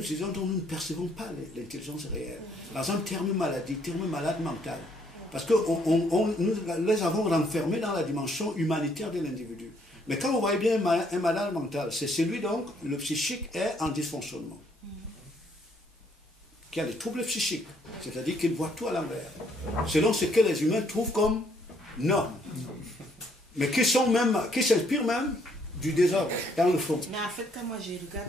nous utilisons dont nous ne percevons pas l'intelligence réelle. Par exemple, terme maladie, terme malade mental. Parce que nous les avons renfermés dans la dimension humanitaire de l'individu. Mais quand vous voyez bien un malade mental, c'est celui donc, le psychique est en dysfonctionnement. Qui a des troubles psychiques. C'est-à-dire qu'il voit tout à l'envers. Selon ce que les humains trouvent comme normes. Mais qui s'inspirent même du désordre, dans le fond. Mais en fait, quand moi je regarde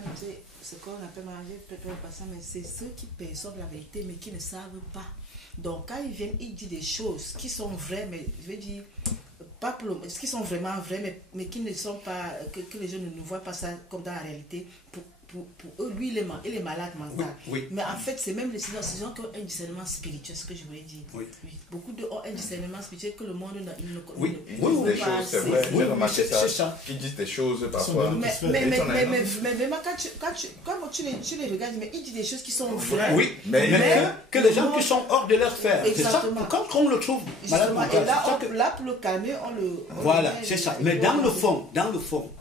ce qu'on appelle manger, peut-être pas ça, mais c'est ceux qui perçoivent la vérité, mais qui ne savent pas. Donc, quand ils viennent, ils disent des choses qui sont vraies, mais je vais dire, pas pour qui sont vraiment vraies, mais qui ne sont pas, que les gens ne voient pas ça comme dans la réalité. Pour eux, lui, il est malade mental. Oui. Mais en fait, c'est même les gens qui ont un discernement spirituel, ce que je voulais dire. Oui. Beaucoup d'eux ont un discernement spirituel que le monde ne connaît oui. pas. C'est vrai, j'ai remarqué c'est ça. Qui disent des choses parfois. Mais quand tu les regardes, mais ils disent des choses qui sont vraies. Oui, mais que les gens qui sont hors de leur sphère. C'est ça, quand on le trouve malade mental. Et là, pour le calmer, on le... Voilà, c'est ça. Mais dans le fond,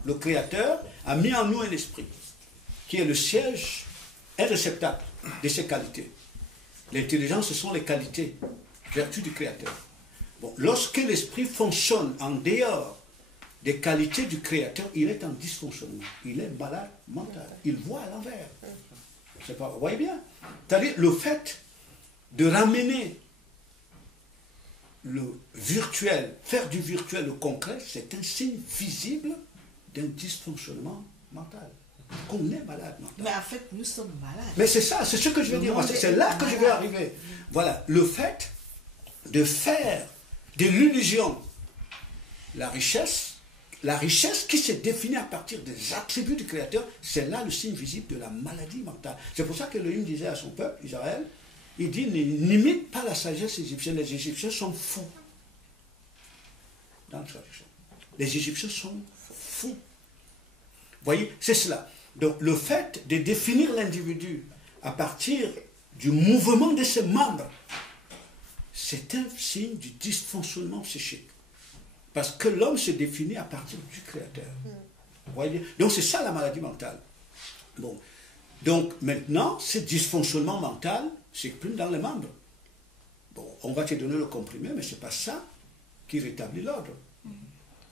le Créateur a mis en nous un esprit qui est le siège, un réceptacle de ses qualités. L'intelligence, ce sont les qualités, vertus du Créateur. Bon, lorsque l'esprit fonctionne en dehors des qualités du Créateur, il est en dysfonctionnement. Il est malade mental. Il voit à l'envers. Vous voyez bien? C'est-à-dire le fait de ramener le virtuel, faire du virtuel le concret, c'est un signe visible d'un dysfonctionnement mental. Qu'on est malade mental. Mais en fait, nous sommes malades. Mais c'est ça, c'est ce que je veux dire. C'est là que je vais arriver. Voilà, le fait de faire de l'illusion la richesse qui se définit à partir des attributs du Créateur, c'est là le signe visible de la maladie mentale. C'est pour ça que Elohim disait à son peuple, Israël, il dit, n'imite pas la sagesse égyptienne. Les Égyptiens sont fous. Dans la traduction. Les Égyptiens sont fous. Vous voyez, c'est cela. Donc, le fait de définir l'individu à partir du mouvement de ses membres, c'est un signe du dysfonctionnement psychique. Parce que l'homme se définit à partir du Créateur. Vous voyez? Donc, c'est ça la maladie mentale. Bon. Donc, maintenant, ce dysfonctionnement mental s'exprime dans les membres. Bon, on va te donner le comprimé, mais ce n'est pas ça qui rétablit l'ordre. Vous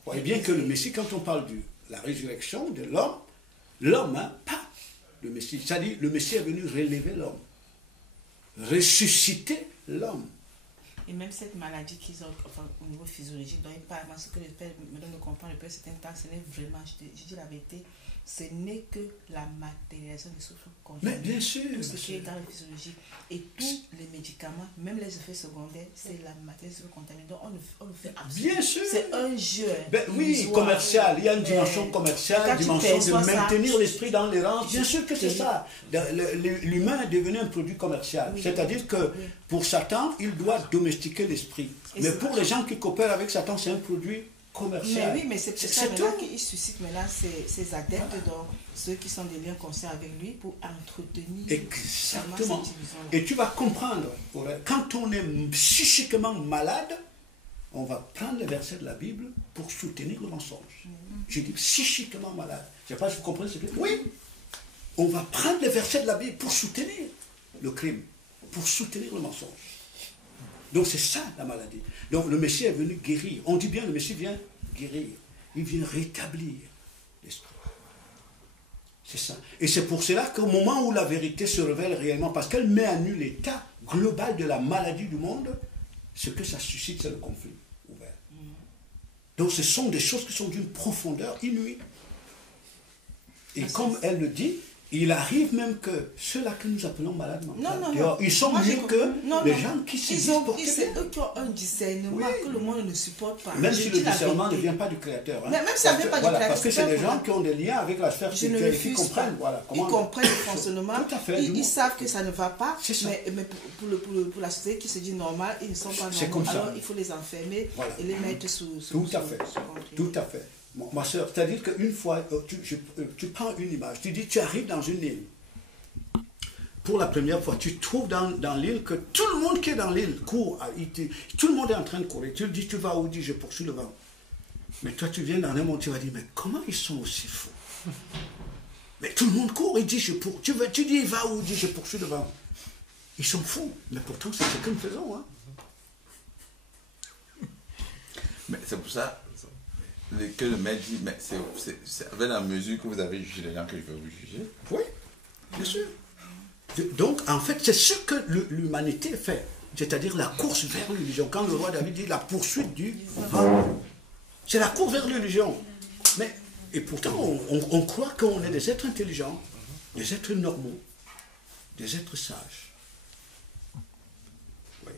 voyez bien que le Messie, quand on parle de la résurrection de l'homme, hein, pas le Messie. C'est-à-dire, le Messie est venu relever l'homme, ressusciter l'homme. Et même cette maladie qu'ils ont, enfin, au niveau physiologique, dont ils parlent, ce que le Père me donne de comprendre depuis un certain temps, ce n'est vraiment, je dis la vérité, ce n'est que la matérialisation des souffrances congénitales. Mais bien sûr. Tout ce qui est dans la physiologie. Et tous les médicaments, même les effets secondaires, c'est la matérialisation contaminée. Donc on le fait absolument. Bien sûr. C'est un jeu. Ben, oui, commercial. Il y a une dimension commerciale, une dimension de maintenir l'esprit dans les rangs. Bien sûr que c'est ça. L'humain est devenu un produit commercial. Oui. C'est-à-dire que pour Satan, il doit domestiquer l'esprit. Mais pour les gens qui coopèrent avec Satan, c'est un produit commercial. Mais oui, mais c'est pour ça qu'il suscite maintenant ses adeptes, donc ceux qui sont des liens conscients avec lui, pour entretenir. Exactement. Et tu vas comprendre, quand on est psychiquement malade, on va prendre les versets de la Bible pour soutenir le mensonge. Je dis psychiquement malade. Je ne sais pas si vous comprenez ce que je dis. Oui. On va prendre les versets de la Bible pour soutenir le crime, pour soutenir le mensonge. Donc c'est ça la maladie. Donc le Messie est venu guérir. On dit bien le Messie vient guérir. Il vient rétablir l'esprit. C'est ça. Et c'est pour cela qu'au moment où la vérité se révèle réellement, parce qu'elle met à nu l'état global de la maladie du monde, ce que ça suscite, c'est le conflit ouvert. Donc ce sont des choses qui sont d'une profondeur inouïe. Et comme elle le dit, il arrive même que ceux-là que nous appelons malades mentaux, ils sont mieux que les gens qui se disent portés bien. C'est eux qui ont un discernement que le monde ne supporte pas. Même si le discernement ne vient pas du Créateur. Même si ça ne vient pas du Créateur. Parce que c'est des gens qui ont des liens avec la sphère spirituelle et qui comprennent. Ils comprennent le fonctionnement. Tout à fait. Ils savent que ça ne va pas. Mais pour la société qui se dit normale, ils ne sont pas normaux. Alors il faut les enfermer et les mettre sous Tout à fait. Tout à fait. Ma soeur, c'est-à-dire qu'une fois, tu prends une image, tu dis, tu arrives dans une île. Pour la première fois, tu trouves dans l'île que tout le monde qui est dans l'île court. Tout le monde est en train de courir. Tu dis, tu vas où? Dis, je poursuis le vent. Mais toi, tu viens dans un monde, tu vas dire, mais comment ils sont aussi fous? Mais tout le monde court, il dit, tu dis, va où? Il dit, je poursuis devant. Ils sont fous, mais pourtant, c'est ce que nous faisons. Hein. Mais c'est pour ça que le maître dit, mais c'est avec la mesure que vous avez jugé les gens que je vais vous juger. Oui, bien sûr. Donc, en fait, c'est ce que l'humanité fait. C'est-à-dire la course vers l'illusion. Quand le roi David dit la poursuite du vent, c'est la course vers l'illusion. Mais, et pourtant, on croit qu'on est des êtres intelligents, des êtres normaux, des êtres sages. Oui.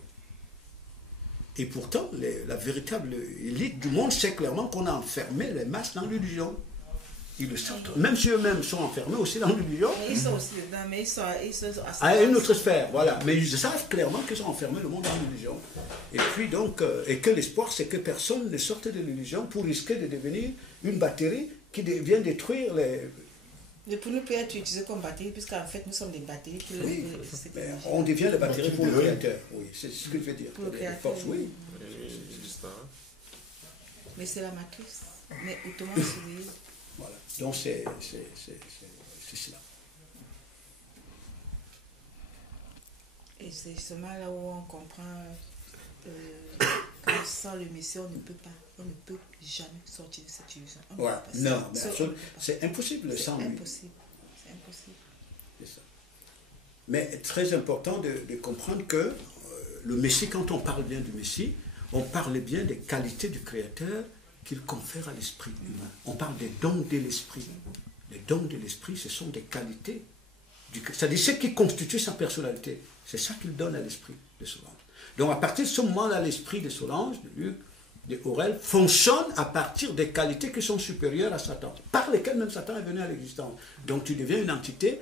Et pourtant, la véritable élite du monde sait clairement qu'on a enfermé les masses dans l'illusion. Ils le savent. Même si eux-mêmes sont enfermés aussi dans l'illusion. Mais ils sont aussi dedans, mais ils sont à une autre sphère, voilà. Mais ils savent clairement qu'ils ont enfermé le monde dans l'illusion. Et puis donc, et que l'espoir, c'est que personne ne sorte de l'illusion pour risquer de devenir une batterie qui vient détruire les... Mais pour nous peut être utilisé comme batterie, puisqu'en fait nous sommes des batteries. Oui, on devient les batteries pour le créateur. Oui, c'est ce que je veux dire. Pour le créateur. Force, oui. Mais c'est la matrice. Mais autrement surveillée. Voilà. Donc c'est cela. Et c'est justement là où on comprend que sans le Messie, on ne peut jamais sortir de cette illusion. Voilà. Non, mais c'est impossible sans lui. C'est impossible. C'est ça. Mais très important de comprendre que le Messie, quand on parle bien du Messie, on parle bien des qualités du Créateur qu'il confère à l'esprit humain. On parle des dons de l'esprit. Les dons de l'esprit, ce sont des qualités. C'est-à-dire ce qui constitue sa personnalité. C'est ça qu'il donne à l'esprit de Solange. Donc à partir de ce moment-là, l'esprit de Solange, de Luc, de Aurel, fonctionne à partir des qualités qui sont supérieures à Satan, par lesquelles même Satan est venu à l'existence. Donc tu deviens une entité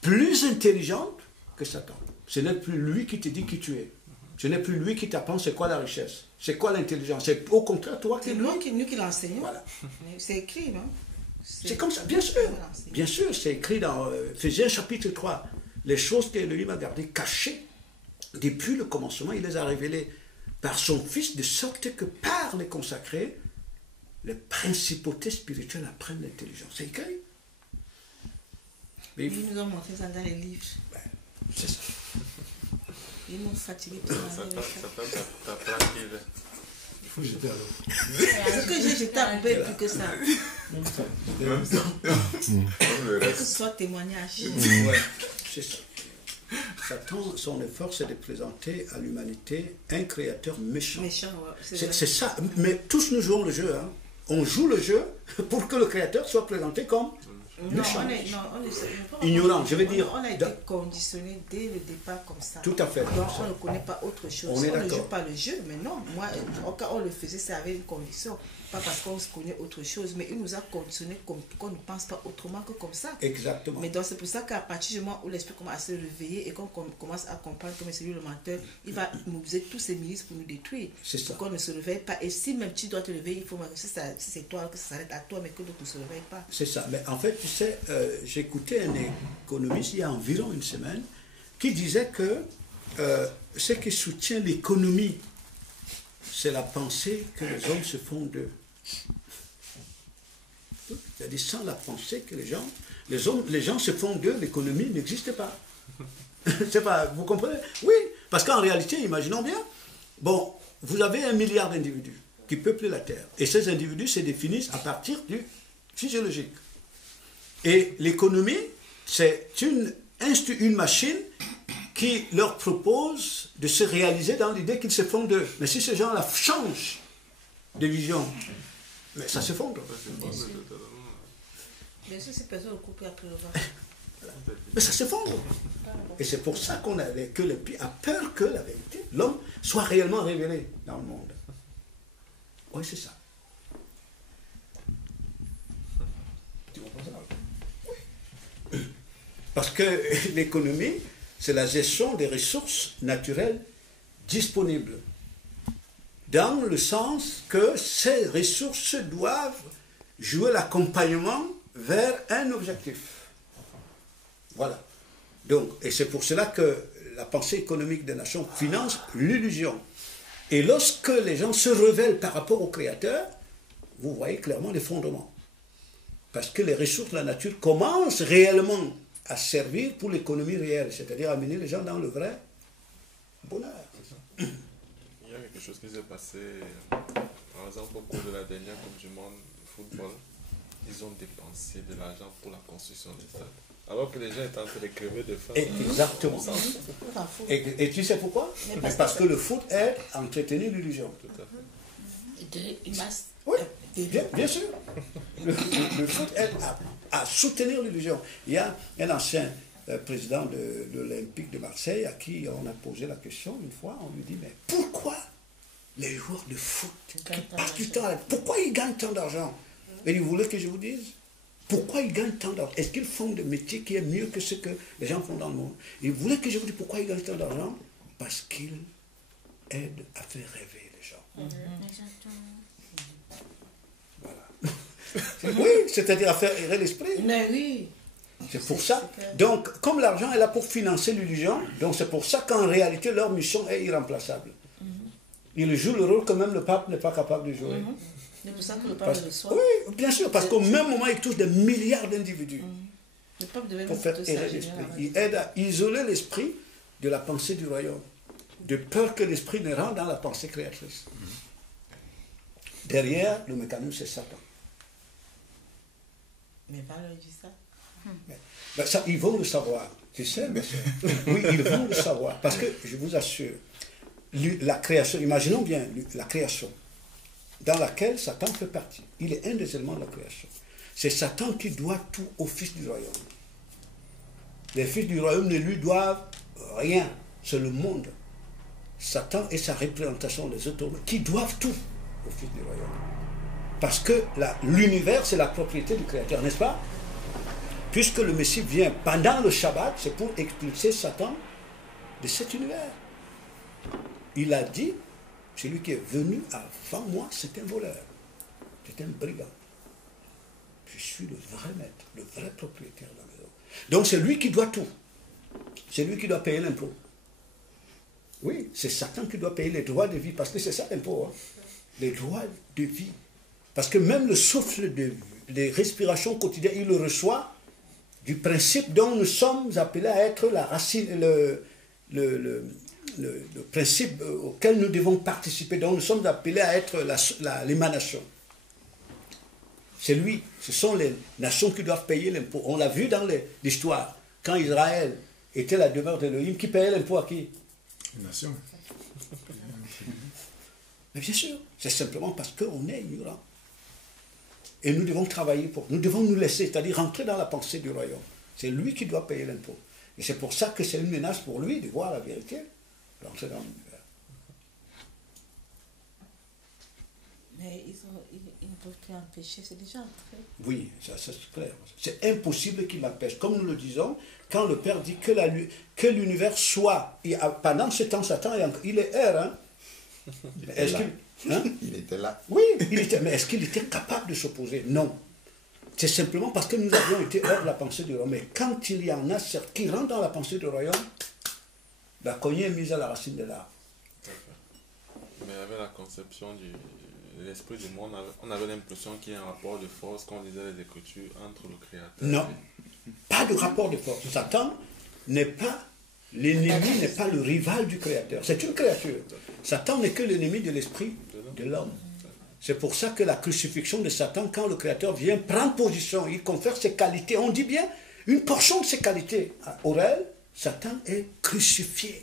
plus intelligente que Satan. Ce n'est plus lui qui te dit qui tu es. Ce n'est plus lui qui t'apprend c'est quoi la richesse, c'est quoi l'intelligence. C'est au contraire toi qui lui. C'est nous qui l'enseignons. Voilà. C'est écrit, non? C'est comme ça, bien sûr. Bien sûr, c'est écrit dans Ephésiens chapitre 3. Les choses qu'Élohim a gardées cachées depuis le commencement, il les a révélées par son Fils, de sorte que par les consacrés, les principautés spirituelles apprennent l'intelligence. C'est écrit. Mais ils nous ont montré ça dans les livres. Ben, c'est ça. Ils m'ont fatigué. Ça Il faut jeter à l'eau. Ce que j'ai jeté un peu plus que ça. Même ça. Que ce soit témoignage. Ouais, c'est ça. Satan, son effort, c'est de présenter à l'humanité un créateur méchant. Méchant, ouais. C'est ça. Mais tous nous jouons le jeu. Hein. On joue le jeu pour que le créateur soit présenté comme méchant. Ignorant, je veux dire. On a été conditionné dès le départ comme ça. Tout à fait. Donc on ne connaît pas autre chose. On ne joue pas le jeu, mais non. Moi, quand on le faisait, c'est avec une condition. Pas parce qu'on se connaît autre chose, mais il nous a conditionné qu'on ne pense pas autrement que comme ça. Exactement. Mais donc c'est pour ça qu'à partir du moment où l'esprit commence à se réveiller et qu'on commence à comprendre que c'est lui le menteur, il va mobiliser tous ses milices pour nous détruire. C'est ça. Pour qu'on ne se réveille pas. Et si même tu dois te réveiller, il faut si c'est toi que ça s'arrête à toi, mais que d'autres ne se réveillent pas. C'est ça. Mais en fait, tu sais, j'écoutais un économiste il y a environ une semaine qui disait que ce qui soutient l'économie, c'est la pensée que les hommes se font d'eux. C'est-à-dire sans la pensée que les gens se font d'eux, l'économie n'existe pas. C'est pas. Vous comprenez? Oui, parce qu'en réalité, imaginons bien, bon, vous avez 1 milliard d'individus qui peuplent la Terre. Et ces individus se définissent à partir du physiologique. Et l'économie, c'est une machine qui leur propose de se réaliser dans l'idée qu'ils se font d'eux. Mais si ces gens-là changent de vision, mais ça s'effondre. Bien sûr, ces personnes coupent après le vent. Mais ça s'effondre. Et c'est pour ça que le pays a peur que la vérité, l'homme, soit réellement révélé dans le monde. Oui, c'est ça. Tu comprends ça? Oui. Parce que l'économie, c'est la gestion des ressources naturelles disponibles. Dans le sens que ces ressources doivent jouer l'accompagnement vers un objectif. Voilà. Donc, et c'est pour cela que la pensée économique des nations finance l'illusion. Et lorsque les gens se révèlent par rapport au Créateur, vous voyez clairement l'effondrement. Parce que les ressources de la nature commencent réellement à servir pour l'économie réelle, c'est-à-dire amener les gens dans le vrai bonheur. Il y a quelque chose qui s'est passé, par exemple, au cours de la dernière Coupe du Monde de football. Ils ont dépensé de l'argent pour la construction des stades. Alors que les gens étaient en train de crever de faim. Exactement. Et tu sais pourquoi? Parce que le foot aide à entretenir l'illusion. Tout à fait. Une masse. Oui, bien sûr. Le foot aide à soutenir l'illusion. Il y a un ancien président de l'Olympique de Marseille à qui on a posé la question une fois. On lui dit, mais pourquoi les joueurs de foot qui passent du temps, pourquoi ils gagnent tant d'argent? Et vous voulez que je vous dise pourquoi ils gagnent tant d'argent? Est-ce qu'ils font des métiers qui est mieux que ce que les gens font dans le monde? Et vous voulez que je vous dise pourquoi ils gagnent tant d'argent? Parce qu'ils aident à faire rêver les gens. Voilà. Oui, c'est-à-dire à faire errer l'esprit. Mais oui. C'est pour ça. Donc, comme l'argent est là pour financer l'illusion, donc c'est pour ça qu'en réalité, leur mission est irremplaçable. Ils jouent le rôle que même le pape n'est pas capable de jouer. C'est pour ça que le pape le reçoit. Oui, bien sûr, parce qu'au même moment, il touche des milliards d'individus Le pape devait pour même faire plutôt errer s'agir l'esprit. à- Il aide à isoler l'esprit de la pensée du royaume, de peur que l'esprit ne rentre dans la pensée créatrice. Derrière, le mécanisme, c'est Satan. Mais pas leur dit ça. Ben ça, ils vont le savoir, tu sais, mais oui, ils vont le savoir, parce que, je vous assure, la création, imaginons bien la création, dans laquelle Satan fait partie. Il est un des éléments de la création. C'est Satan qui doit tout au fils du royaume. Les fils du royaume ne lui doivent rien, c'est le monde. Satan et sa représentation, les autres, qui doivent tout au fils du royaume. Parce que l'univers, c'est la propriété du Créateur, n'est-ce pas? Puisque le Messie vient pendant le Shabbat, c'est pour expulser Satan de cet univers. Il a dit, celui qui est venu avant moi, c'est un voleur, c'est un brigand. Je suis le vrai maître, le vrai propriétaire de la maison. Donc c'est lui qui doit tout. C'est lui qui doit payer l'impôt. Oui, c'est Satan qui doit payer les droits de vie, parce que c'est ça l'impôt, hein? Les droits de vie. Parce que même le souffle de respiration quotidienne, il le reçoit du principe dont nous sommes appelés à être la racine, le principe auquel nous devons participer, dont nous sommes appelés à être l'émanation. C'est lui, ce sont les nations qui doivent payer l'impôt. On l'a vu dans l'histoire, quand Israël était la demeure d'Élohim, qui payait l'impôt à qui? Une nation. Mais bien sûr, c'est simplement parce qu'on est ignorant. Et nous devons travailler pour. Nous devons nous laisser, c'est-à-dire rentrer dans la pensée du royaume. C'est lui qui doit payer l'impôt. Et c'est pour ça que c'est une menace pour lui de voir la vérité, rentrer dans l'univers. Mais ils ne peuvent plus empêcher, c'est déjà entré. Oui, ça c'est clair. C'est impossible qu'il l'empêche. Comme nous le disons, quand le Père dit que l'univers soit, pendant ce temps, Satan, il est air, hein? Est-ce qu'il... Hein? Il était là. Oui, mais est-ce qu'il était capable de s'opposer? Non. C'est simplement parce que nous avions été hors de la pensée du royaume. Mais quand il y en a certes qui rentrent dans la pensée du royaume, la cognée est mise à la racine de l'arbre. Mais avec la conception de l'esprit du monde, on avait l'impression qu'il y a un rapport de force, quand on lisait les Écritures, entre le Créateur. Non, pas de rapport de force. Satan n'est pas l'ennemi, n'est pas le rival du Créateur. C'est une créature. Satan n'est que l'ennemi de l'esprit de l'homme. C'est pour ça que la crucifixion de Satan, quand le Créateur vient prendre position, il confère ses qualités. On dit bien, une portion de ses qualités. Au réel, Satan est crucifié.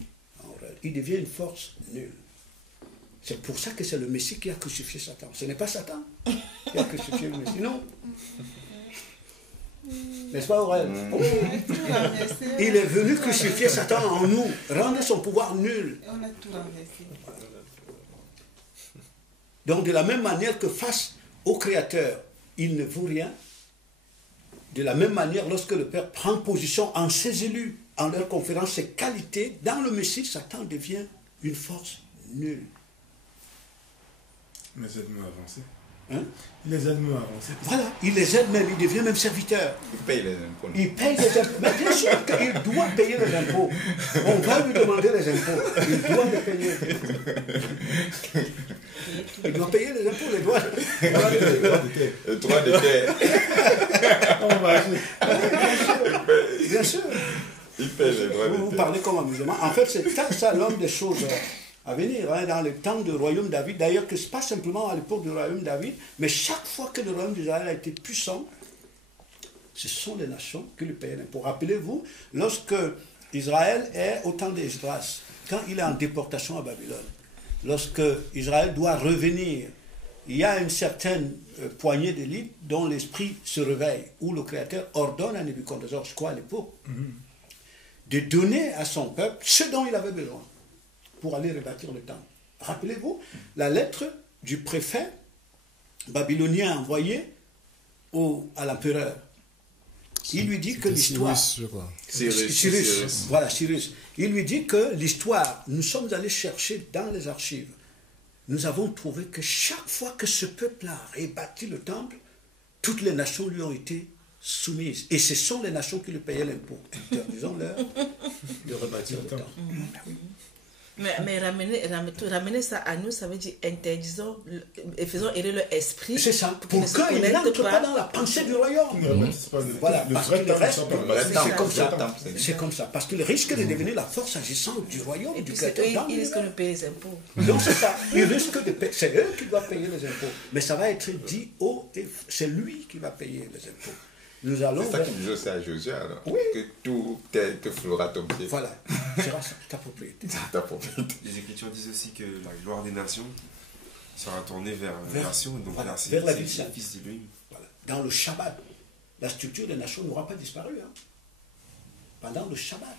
Il devient une force nulle. C'est pour ça que c'est le Messie qui a crucifié Satan. Ce n'est pas Satan qui a crucifié le Messie, non. N'est-ce pas, Aurèle? Oui. Il est venu crucifier Satan en nous, rendre son pouvoir nul. On a tout renversé. Donc, de la même manière que face au Créateur, il ne vaut rien, de la même manière, lorsque le Père prend position en ses élus, en leur conférant ses qualités, dans le Messie, Satan devient une force nulle. Mais les aide même à avancer. Hein? Il les aide même à avancer. Voilà, il les aide même, il devient même serviteur. Il paye les impôts. Il paye les impôts. Mais bien sûr qu'il doit payer les impôts. On va lui demander les impôts. Il doit les payer. Il doit payer les impôts, les droits. Le droit de terre. Bien sûr. Il paye les droits Vous d'auteur. parlez comme amusement. En fait, c'est ça l'homme des choses à venir, hein, dans le temps du royaume David. D'ailleurs, que ce n'est pas simplement à l'époque du royaume David, mais chaque fois que le royaume d'Israël a été puissant, ce sont les nations qui lui payaient l'impôt. Rappelez-vous, lorsque Israël est au temps d'Esdras, quand il est en déportation à Babylone, lorsque Israël doit revenir, il y a une certaine poignée d'élite dont l'esprit se réveille, où le Créateur ordonne à Nebuchadnezzar, je crois à l'époque, de donner à son peuple ce dont il avait besoin pour aller rebâtir le temple. Rappelez-vous la lettre du préfet babylonien envoyée à l'empereur. Il lui dit que l'histoire... Cyrus. Voilà, Cyrus. Il lui dit que l'histoire, nous sommes allés chercher dans les archives. Nous avons trouvé que chaque fois que ce peuple a rebâti le temple, toutes les nations lui ont été soumises. Et ce sont les nations qui lui payaient l'impôt. Interdisons-leur de rebâtir le temple. Mais ramener ça à nous, ça veut dire interdisons et faisons errer leur esprit. C'est ça, pour qu'ils n'entrent pas dans la pensée du royaume. Voilà, parce qu'il reste, c'est comme ça. C'est comme ça, parce qu'il risque de devenir la force agissante du royaume, Et du puis Créateur. ils risquent de payer les impôts. Donc c'est ça, ils risquent de payer, c'est eux qui doivent payer les impôts. Mais ça va être dit haut, et c'est lui qui va payer les impôts. Nous allons... C'est ça qu'il dit aussi à Josué, alors. Oui. Que tout tel que flora ton pied. Voilà, sera ta propriété. Ta propriété. Les Écritures disent aussi que la gloire des nations sera tournée vers Vers- la nation, donc voilà, vers vers la vie c'est le sainte. Fils d'Élohim. Voilà. Dans le Shabbat, la structure des nations n'aura pas disparu. Hein. Pendant le Shabbat.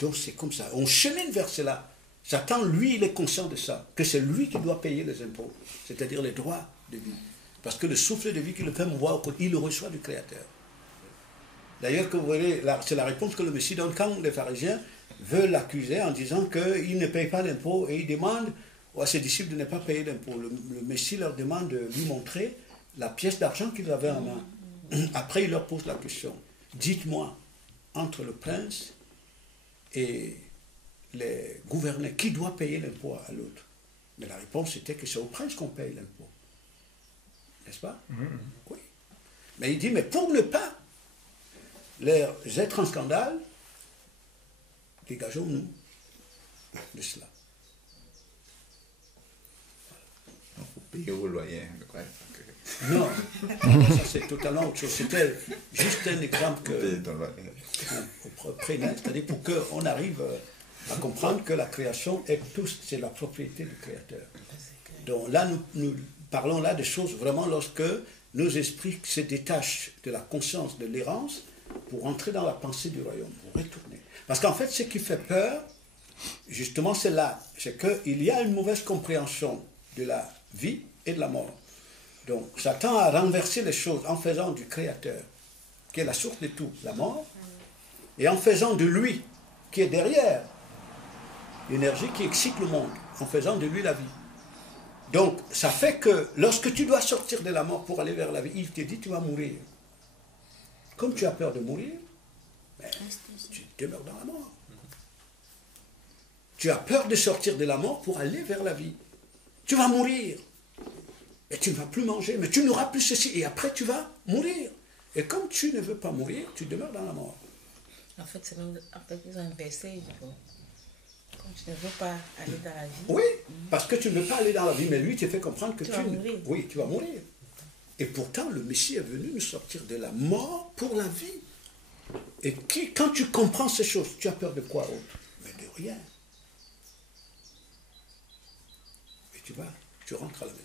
Donc c'est comme ça. On chemine vers cela. Satan, lui, il est conscient de ça, que c'est lui qui doit payer les impôts, c'est-à-dire les droits de vie. Parce que le souffle de vie qui le fait mouvoir, il le reçoit du Créateur. D'ailleurs, que vous voyez, c'est la réponse que le Messie donne quand les pharisiens veulent l'accuser en disant qu'il ne paye pas l'impôt et il demande à ses disciples de ne pas payer l'impôt. Le Messie leur demande de lui montrer la pièce d'argent qu'ils avaient en main. Après, il leur pose la question. Dites-moi, entre le prince et les gouverneurs, qui doit payer l'impôt à l'autre? Mais la réponse était que c'est au prince qu'on paye l'impôt. N'est-ce pas? Oui. Mais il dit, mais pour ne pas les être en scandale, dégageons-nous de cela. Il faut payer au loyer. Ouais. Non, ça c'est totalement autre chose. C'était juste un exemple Payer ton loyer. c'est-à-dire pour qu'on arrive à comprendre que la création est tous, c'est la propriété du Créateur. Donc là, nous parlons là des choses vraiment lorsque nos esprits se détachent de la conscience de l'errance pour entrer dans la pensée du royaume, pour retourner. Parce qu'en fait, ce qui fait peur, justement, c'est là, c'est qu'il y a une mauvaise compréhension de la vie et de la mort. Donc, Satan a renversé les choses en faisant du Créateur, qui est la source de tout, la mort, et en faisant de lui, qui est derrière, l'énergie qui excite le monde, en faisant de lui la vie. Donc, ça fait que lorsque tu dois sortir de la mort pour aller vers la vie, il te dit tu vas mourir. Comme tu as peur de mourir, ben, tu demeures dans la mort. Tu as peur de sortir de la mort pour aller vers la vie. Tu vas mourir. Et tu ne vas plus manger, mais tu n'auras plus ceci. Et après, tu vas mourir. Et comme tu ne veux pas mourir, tu demeures dans la mort. En fait, c'est même, en fait, ils ont inversé. Comme tu ne veux pas aller dans la vie. Oui, parce que tu ne veux pas aller dans la vie, mais lui te fait comprendre que Tu vas mourir. Oui, tu vas mourir. Et pourtant, le Messie est venu nous sortir de la mort pour la vie. Et quand tu comprends ces choses, tu as peur de quoi autre? Mais de rien. Et tu rentres à la maison.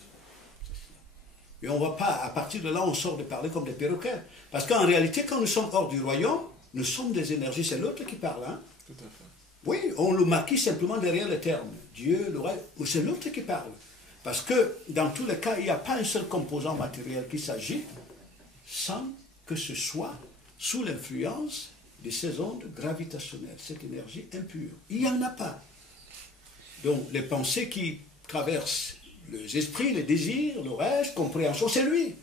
Et on ne va pas, à partir de là, on sort de parler comme des perroquets. Parce qu'en réalité, quand nous sommes hors du royaume, nous sommes des énergies, c'est l'autre qui parle. Hein? Tout à fait. Oui, on le maquille simplement derrière le terme. Dieu, le reste, c'est l'autre qui parle. Parce que dans tous les cas, il n'y a pas un seul composant matériel qui s'agit sans que ce soit sous l'influence de ces ondes gravitationnelles, cette énergie impure. Il n'y en a pas. Donc les pensées qui traversent les esprits, les désirs, le reste, compréhension, c'est lui.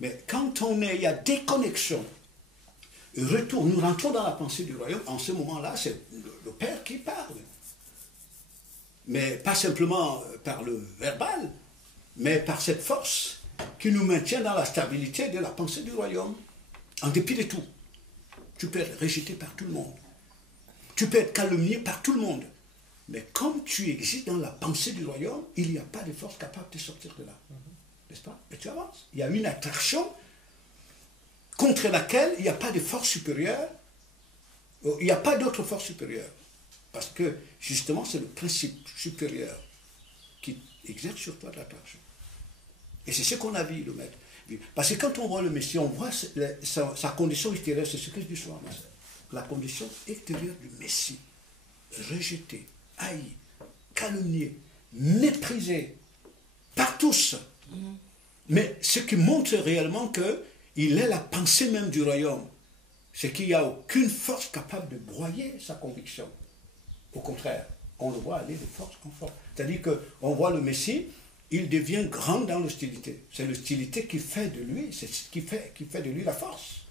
Mais quand il y a déconnexion, retour, nous rentrons dans la pensée du royaume, en ce moment-là, c'est le Père qui parle. Mais pas simplement par le verbal, mais par cette force qui nous maintient dans la stabilité de la pensée du royaume, en dépit de tout. tu peux être rejeté par tout le monde. Tu peux être calomnié par tout le monde. Mais comme tu existes dans la pensée du royaume, il n'y a pas de force capable de sortir de là. N'est-ce pas? Et tu avances. Il y a une attraction contre laquelle il n'y a pas de force supérieure. Il n'y a pas d'autre force supérieure. Parce que, justement, c'est le principe supérieur qui exerce sur toi de l'attraction. Et c'est ce qu'on a vu, le maître. Parce que quand on voit le Messie, on voit sa condition extérieure, c'est ce que je dis souvent. La condition extérieure du Messie. Rejeté, haï, calomnié, méprisé par tous. Mais ce qui montre réellement qu'il est la pensée même du royaume, c'est qu'il n'y a aucune force capable de broyer sa conviction. Au contraire, on le voit aller de force en force. C'est-à-dire qu'on voit le Messie, il devient grand dans l'hostilité. C'est l'hostilité qui fait de lui, c'est ce qui fait de lui la force.